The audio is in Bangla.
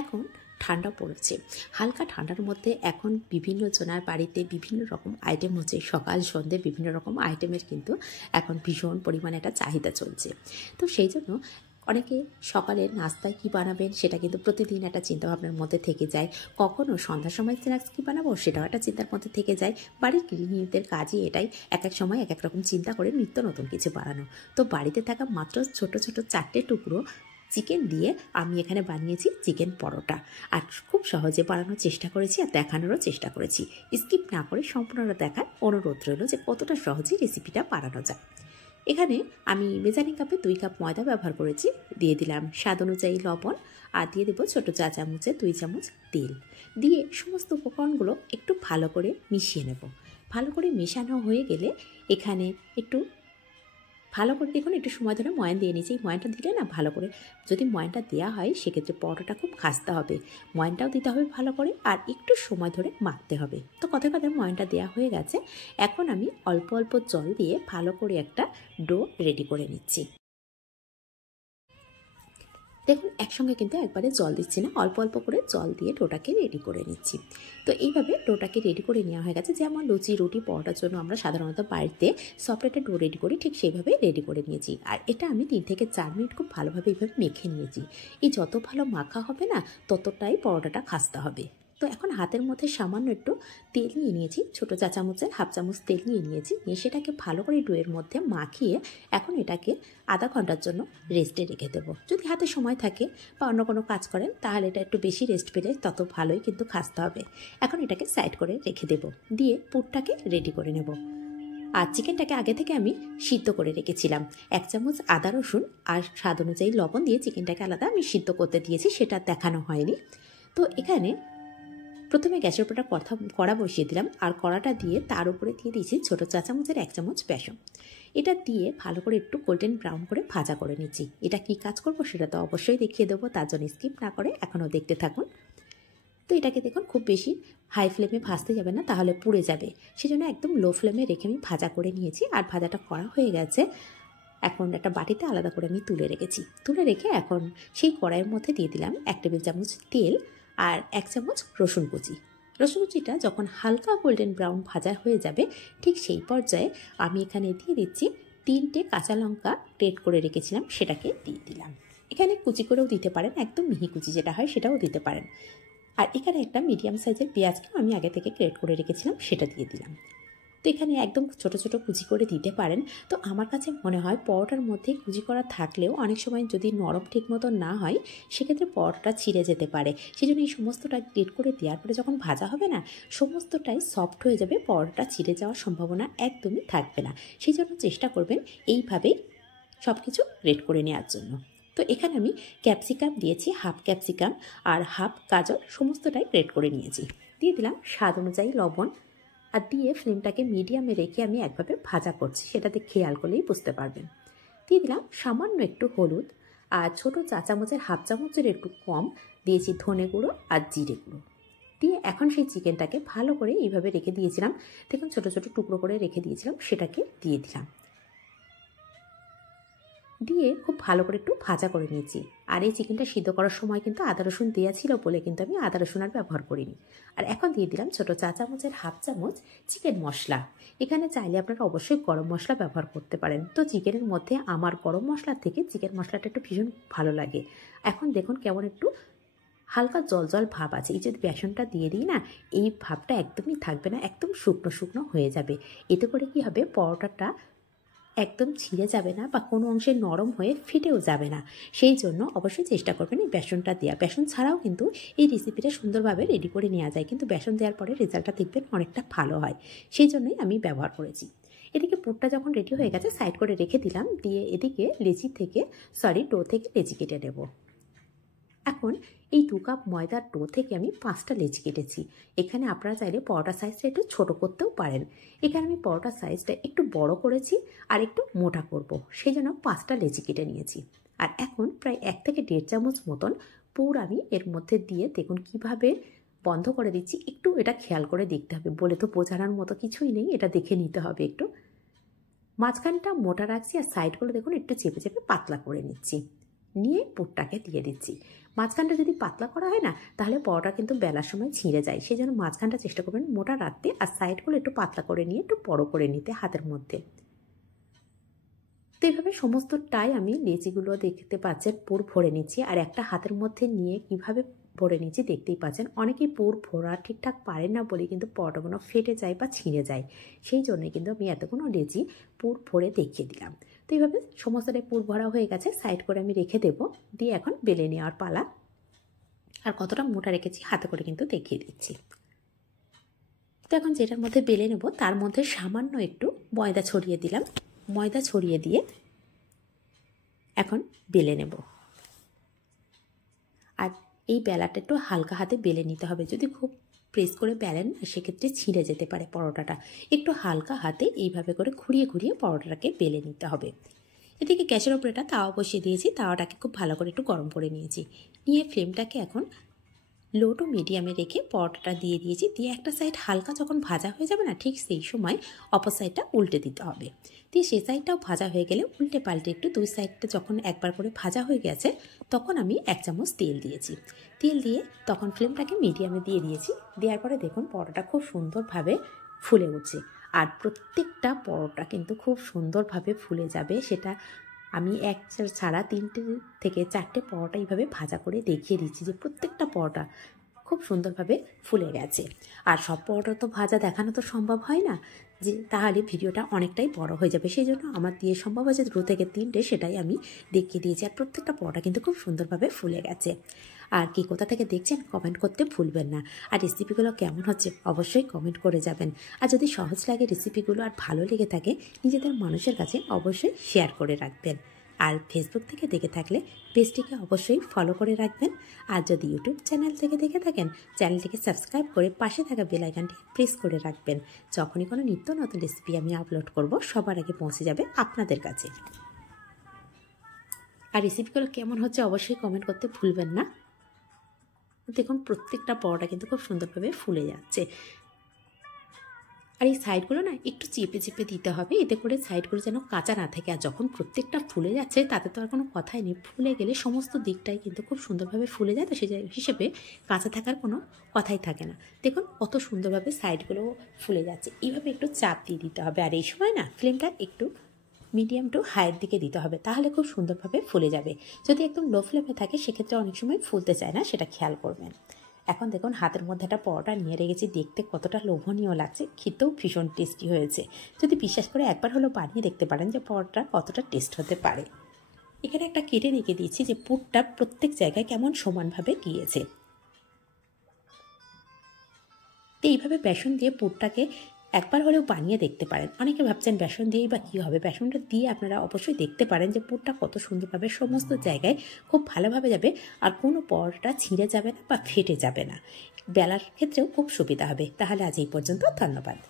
এখন ঠান্ডা পড়েছে, হালকা ঠান্ডার মধ্যে এখন বিভিন্ন জনের বাড়িতে বিভিন্ন রকম আইটেম হচ্ছে। সকাল সন্ধ্যে বিভিন্ন রকম আইটেমের কিন্তু এখন ভীষণ পরিমাণে একটা চাহিদা চলছে। তো সেই জন্য অনেকে সকালে নাস্তায় কী বানাবেন সেটা কিন্তু প্রতিদিন একটা চিন্তাভাবনার মধ্যে থেকে যায়। কখনও সন্ধ্যার সময় স্ন্যাক্স কী বানাবো সেটাও একটা চিন্তার মধ্যে থেকে যায়। বাড়ির গৃহিণীদের কাজই এটাই, এক এক সময় এক এক রকম চিন্তা করে নিত্য নতুন কিছু বানানো। তো বাড়িতে থাকা মাত্র ছোট ছোট 4টে টুকরো চিকেন দিয়ে আমি এখানে বানিয়েছি চিকেন পরোটা। আর খুব সহজে বানানোর চেষ্টা করেছি আর দেখানোরও চেষ্টা করেছি। স্কিপ না করে সম্পূর্ণটা দেখার অনুরোধ রইল যে কতটা সহজে রেসিপিটা বানানো যায়। এখানে আমি মেজারিং কাপে 2 কাপ ময়দা ব্যবহার করেছি। দিয়ে দিলাম স্বাদ অনুযায়ী লবণ আর দিয়ে দেবো ছোটো চা চামচে 2 চামচ তেল। দিয়ে সমস্ত উপকরণগুলো একটু ভালো করে মিশিয়ে নেব। ভালো করে মেশানো হয়ে গেলে এখানে একটু ভালো করে দেখুন একটু সময় ধরে ময়ান দিয়ে নিয়েছি। এই ময়ানটা দিলে না ভালো করে, যদি ময়ানটা দেওয়া হয় সেক্ষেত্রে পরোটাটা খুব খাস্তা হবে। ময়ানটাও দিতে হবে ভালো করে আর একটু সময় ধরে মাখতে হবে। তো কথায় কথায় ময়ানটা দেওয়া হয়ে গেছে। এখন আমি অল্প অল্প জল দিয়ে ভালো করে একটা ডো রেডি করে নিচ্ছি। দেখুন একসঙ্গে কিন্তু একবারে জল দিচ্ছি না, অল্প অল্প করে জল দিয়ে ডোটাকে রেডি করে নিচ্ছি। তো এইভাবে ডোটাকে রেডি করে নেওয়া হয়ে গেছে। যেমন লুচি রুটি পরোটার জন্য আমরা সাধারণত বাড়িতে সফট একটা ডো রেডি করি, ঠিক সেইভাবে রেডি করে নিয়েছি। আর এটা আমি 3 থেকে 4 মিনিট খুব ভালোভাবে এইভাবে মেখে নিয়েছি। এই যত ভালো মাখা হবে না ততটাই পরোটাটা খাস্তা হবে। তো এখন হাতের মধ্যে সামান্য একটু তেল নিয়ে নিয়েছি, ছোটো চা চামচের হাফ চামচ তেল নিয়ে নিয়েছি। নিয়ে সেটাকে ভালো করে ডোয়ের মধ্যে মাখিয়ে এখন এটাকে আধা ঘন্টার জন্য রেস্টে রেখে দেবো। যদি হাতে সময় থাকে বা অন্য কোনো কাজ করেন তাহলে এটা একটু বেশি রেস্ট পেলে তত ভালোই কিন্তু খাস্তা হবে। এখন এটাকে সাইড করে রেখে দেবো। দিয়ে পুরটাকে রেডি করে নেব। আর চিকেনটাকে আগে থেকে আমি সিদ্ধ করে রেখেছিলাম। 1 চামচ আদা রসুন আর স্বাদ অনুযায়ী লবণ দিয়ে চিকেনটাকে আলাদা আমি সিদ্ধ করতে দিয়েছি, সেটা দেখানো হয়নি। তো এখানে প্রথমে গ্যাসের উপর কড়া বসিয়ে দিলাম আর কড়াটা দিয়ে তার উপরে দিয়ে দিয়েছি ছোটো চা চামচের 1 চামচ বেসন। এটা দিয়ে ভালো করে একটু গোল্ডেন ব্রাউন করে ভাজা করে নিচ্ছি। এটা কি কাজ করবো সেটা তো অবশ্যই দেখিয়ে দেবো, তার জন্য স্কিপ না করে এখনও দেখতে থাকুন। তো এটাকে দেখুন খুব বেশি হাই ফ্লেমে ভাজতে যাবে না, তাহলে পুড়ে যাবে। সেজন্য একদম লো ফ্লেমে রেখে আমি ভাজা করে নিয়েছি। আর ভাজাটা করা হয়ে গেছে। এখন একটা বাটিতে আলাদা করে আমি তুলে রেখেছি। তুলে রেখে এখন সেই কড়াইয়ের মধ্যে দিয়ে দিলাম 1 টেবিল চামচ তেল আর 1 চামচ রসুন কুচি। রসুন কুচিটা যখন হালকা গোল্ডেন ব্রাউন ভাজা হয়ে যাবে ঠিক সেই পর্যায়ে আমি এখানে দিয়ে দিচ্ছি 3টে কাঁচা লঙ্কা গ্রেট করে রেখেছিলাম, সেটাকে দিয়ে দিলাম। এখানে কুচি করেও দিতে পারেন, একদম মিহি কুচি যেটা হয় সেটাও দিতে পারেন। আর এখানে একটা মিডিয়াম সাইজের পেঁয়াজকেও আমি আগে থেকে গ্রেট করে রেখেছিলাম, সেটা দিয়ে দিলাম। তো এখানে একদম ছোট ছোট কুচি করে দিতে পারেন। তো আমার কাছে মনে হয় পরোটার মধ্যে কুচি করা থাকলেও অনেক সময় যদি নরম ঠিক মতো না হয় সেক্ষেত্রে পরোটাটা ছিঁড়ে যেতে পারে। সেই জন্য এই সমস্তটা গ্রেট করে দেওয়ার পরে যখন ভাজা হবে না সমস্তটাই সফট হয়ে যাবে, পরোটাটা ছিঁড়ে যাওয়ার সম্ভাবনা একদমই থাকবে না। সেই জন্য চেষ্টা করবেন এইভাবেই সব কিছু গ্রেট করে নেওয়ার জন্য। তো এখানে আমি ক্যাপসিকাম দিয়েছি, হাফ ক্যাপসিকাম আর হাফ গাজর সমস্তটাই গ্রেট করে নিয়েছি। দিয়ে দিলাম স্বাদ অনুযায়ী লবণ আর দিয়ে ফ্লেমটাকে মিডিয়ামে রেখে আমি একভাবে ভাজা করছি, সেটাতে খেয়াল করলেই বুঝতে পারবেন। দিয়ে দিলাম সামান্য একটু হলুদ আর ছোটো চা চামচের হাফ চামচের একটু কম দিয়েছি ধনে গুঁড়ো আর জিরে গুঁড়ো। দিয়ে এখন সেই চিকেনটাকে ভালো করে এইভাবে রেখে দিয়েছিলাম, দেখুন ছোটো ছোটো টুকরো করে রেখে দিয়েছিলাম, সেটাকে দিয়ে দিলাম। দিয়ে খুব ভালো করে একটু ভাজা করে নিয়েছি। আর এই চিকেনটা সিদ্ধ করার সময় কিন্তু আদা রসুন দেওয়া ছিল বলে কিন্তু আমি আদা রসুন আর ব্যবহার করিনি। আর এখন দিয়ে দিলাম ছোটো চা চামচের হাফ চামচ চিকেন মশলা। এখানে চাইলে আপনারা অবশ্যই গরম মশলা ব্যবহার করতে পারেন। তো চিকেনের মধ্যে আমার গরম মশলার থেকে চিকেন মশলাটা একটু ভীষণ ভালো লাগে। এখন দেখুন কেমন একটু হালকা জল জল ভাব আছে। এই যদি বেসনটা দিয়ে দিই না এই ভাবটা একদমই থাকবে না, একদম শুকনো শুকনো হয়ে যাবে। এতে করে কি হবে পরোটাটা একদম ছিঁড়ে যাবে না বা কোনো অংশে নরম হয়ে ফেটেও যাবে না। সেই জন্য অবশ্যই চেষ্টা করবেন এই বেসনটা দেওয়া। বেসন ছাড়াও কিন্তু এই রেসিপিটা সুন্দরভাবে রেডি করে নেওয়া যায়, কিন্তু বেসন দেওয়ার পরে রেজাল্টটা দেখবেন অনেকটা ভালো হয়। সেই জন্যই আমি ব্যবহার করেছি। এদিকে পুরটা যখন রেডি হয়ে গেছে সাইড করে রেখে দিলাম। দিয়ে এদিকে ডো থেকে লেচি কেটে নেব। এখন এই 2 কাপ ময়দার ডো থেকে আমি 5টা লেচি কেটেছি। এখানে আপনারা চাইলে পরোটা সাইজটা একটু ছোট করতেও পারেন। এখানে আমি পরোটা সাইজটা একটু বড় করেছি আর একটু মোটা করব, সেই জন্য 5টা লেচি কেটে নিয়েছি। আর এখন প্রায় 1 থেকে 1.5 চামচ মতন পুর আমি এর মধ্যে দিয়ে দেখুন কিভাবে বন্ধ করে দিচ্ছি। একটু এটা খেয়াল করে দেখতে হবে, বলে তো বোঝানোর মতো কিছুই নেই, এটা দেখে নিতে হবে একটু। মাঝখানটা মোটা রাখছি আর সাইডগুলো দেখুন একটু চেপে চেপে পাতলা করে নিচ্ছি। নিয়ে পুরটাকে দিয়ে দিচ্ছি। মাঝখানটা যদি পাতলা করা হয় না, তাহলে পরোটা কিন্তু বেলার সময় ছিঁড়ে যায়। সেই জন্য মাঝখানটা চেষ্টা করবেন মোটা রাখতে, আর সাইডগুলো একটু পাতলা করে নিয়ে একটু বড় করে নিতে হাতের মধ্যে। তো এইভাবে সমস্তটাই আমি লেচিগুলো দেখতে পাচ্ছেন পুর ভরে নিচ্ছি, আর একটা হাতের মধ্যে নিয়ে কিভাবে ভরে নিচ্ছি দেখতেই পাচ্ছেন। অনেকেই পুর ভরা ঠিকঠাক পারেন না বলে কিন্তু পরোটাগুলো ফেটে যায় বা ছিঁড়ে যায়, সেই জন্যই কিন্তু আমি এতগুলো লেচি পুর ভরে দেখিয়ে দিলাম। তো এইভাবে সমস্তটাই পুর ভরা হয়ে গেছে, সাইড করে আমি রেখে দেবো। দিয়ে এখন বেলে নেওয়ার পালা। আর কতটা মোটা রেখেছি হাতে করে কিন্তু দেখিয়ে দিচ্ছি। তো এখন যেটার মধ্যে বেলে নেব তার মধ্যে সামান্য একটু ময়দা ছড়িয়ে দিলাম। ময়দা ছড়িয়ে দিয়ে এখন বেলে নেব। আর এই বেলাটা একটু হালকা হাতে বেলে নিতে হবে। যদি খুব প্রেস করে বেলেন না, সেক্ষেত্রে ছিঁড়ে যেতে পারে পরোটাটা। একটু হালকা হাতে এইভাবে করে ঘুরিয়ে ঘুরিয়ে পরোটাটাকে বেলে নিতে হবে। এদিকে গ্যাসের ওপরে একটা তাওয়া বসিয়ে দিয়েছি। তাওয়াটাকে খুব ভালো করে একটু গরম করে নিয়েছি। নিয়ে ফ্লেমটাকে এখন লো টু মিডিয়ামে রেখে পরোটাটা দিয়ে দিয়েছি। দিয়ে একটা সাইড হালকা যখন ভাজা হয়ে যাবে না, ঠিক সেই সময় অপর সাইডটা উল্টে দিতে হবে। দিয়ে সেই সাইডটাও ভাজা হয়ে গেলে উল্টে পাল্টে একটু দুই সাইডটা যখন একবার করে ভাজা হয়ে গেছে, তখন আমি 1 চামচ তেল দিয়েছি। তেল দিয়ে তখন ফ্লেমটাকে মিডিয়ামে দিয়ে দিয়েছি। দেওয়ার পরে দেখুন পরোটাটা খুব সুন্দরভাবে ফুলে উঠছে। আর প্রত্যেকটা পরোটা কিন্তু খুব সুন্দরভাবে ফুলে যাবে। সেটা আমি এক ছাড়া 3টে থেকে 4টে পরোটা এইভাবে ভাজা করে দেখিয়ে দিচ্ছি যে প্রত্যেকটা পরোটা খুব সুন্দরভাবে ফুলে গেছে। আর সব পরোটা তো ভাজা দেখানো তো সম্ভব হয় না, যে তাহলে ভিডিওটা অনেকটাই বড় হয়ে যাবে। সেই জন্য আমার দিয়ে সম্ভব হয়েছে 2 থেকে 3টে, সেটাই আমি দেখিয়ে দিয়েছি। আর প্রত্যেকটা পরোটা কিন্তু খুব সুন্দরভাবে ফুলে গেছে। আর কি কোথা থেকে দেখছেন কমেন্ট করতে ভুলবেন না। আর রেসিপিগুলো কেমন হচ্ছে অবশ্যই কমেন্ট করে যাবেন। আর যদি সহজ লাগে রেসিপিগুলো আর ভালো লেগে থাকে, নিজেদের মানুষের কাছে অবশ্যই শেয়ার করে রাখবেন। আর ফেসবুক থেকে দেখে থাকলে পেজটিকে অবশ্যই ফলো করে রাখবেন। আর যদি ইউটিউব চ্যানেল থেকে দেখে থাকেন, চ্যানেলটিকে সাবস্ক্রাইব করে পাশে থাকা বেল আইকনটি প্রেস করে রাখবেন। যখনই কোনো নিত্য নতুন রেসিপি আমি আপলোড করব, সবার আগে পৌঁছে যাবে আপনাদের কাছে। আর রেসিপিগুলো কেমন হচ্ছে অবশ্যই কমেন্ট করতে ভুলবেন না। দেখুন প্রত্যেকটা পরোটা কিন্তু খুব সুন্দরভাবে ফুলে যাচ্ছে। আর এই সাইডগুলো না একটু চেপে চেপে দিতে হবে, এতে করে সাইডগুলো যেন কাঁচা না থাকে। আর যখন প্রত্যেকটা ফুলে যাচ্ছে তাতে তো আর কোনো কথাই নেই। ফুলে গেলে সমস্ত দিকটাই কিন্তু খুব সুন্দরভাবে ফুলে যায়, তো সেই হিসেবে কাঁচা থাকার কোনো কথাই থাকে না। দেখুন কত সুন্দরভাবে সাইডগুলো ফুলে যাচ্ছে। এইভাবে একটু চাপ দিয়ে দিতে হবে। আর এই সময় না ফ্লেমটা একটু মিডিয়াম টু হাইয়ের দিকে দিতে হবে, তাহলে খুব সুন্দরভাবে ফুলে যাবে। যদি একদম লো ফ্লেমে থাকে সেক্ষেত্রে অনেক সময় ফুলতে চায় না, সেটা খেয়াল করবেন। এখন দেখুন হাতের মধ্যে একটা পরোটা নিয়ে রেখেছি, দেখতে কতটা লোভনীয় লাগছে, খেতেও ভীষণ টেস্টি হয়েছে। যদি বিশ্বাস করে একবার হলেও বানিয়ে দেখতে পারেন যে পরোটা কতটা টেস্ট হতে পারে। এখানে একটা কেটে রেখে দিয়েছি যে পুরটা প্রত্যেক জায়গায় কেমন সমানভাবে গিয়েছে। তো এইভাবে বেসন দিয়ে পুরটাকে একবার হলেও বানিয়ে দেখতে পারেন। অনেকে ভাবছেন বেসন দিয়েই বা কী হবে, বেসনটা দিয়ে আপনারা অবশ্যই দেখতে পারেন যে পুরটা কত সুন্দরভাবে সমস্ত জায়গায় খুব ভালোভাবে যাবে। আর কোনো পরোটা ছিঁড়ে যাবে না বা ফেটে যাবে না। বেলার ক্ষেত্রেও খুব সুবিধা হবে। তাহলে আজ এই পর্যন্ত, ধন্যবাদ।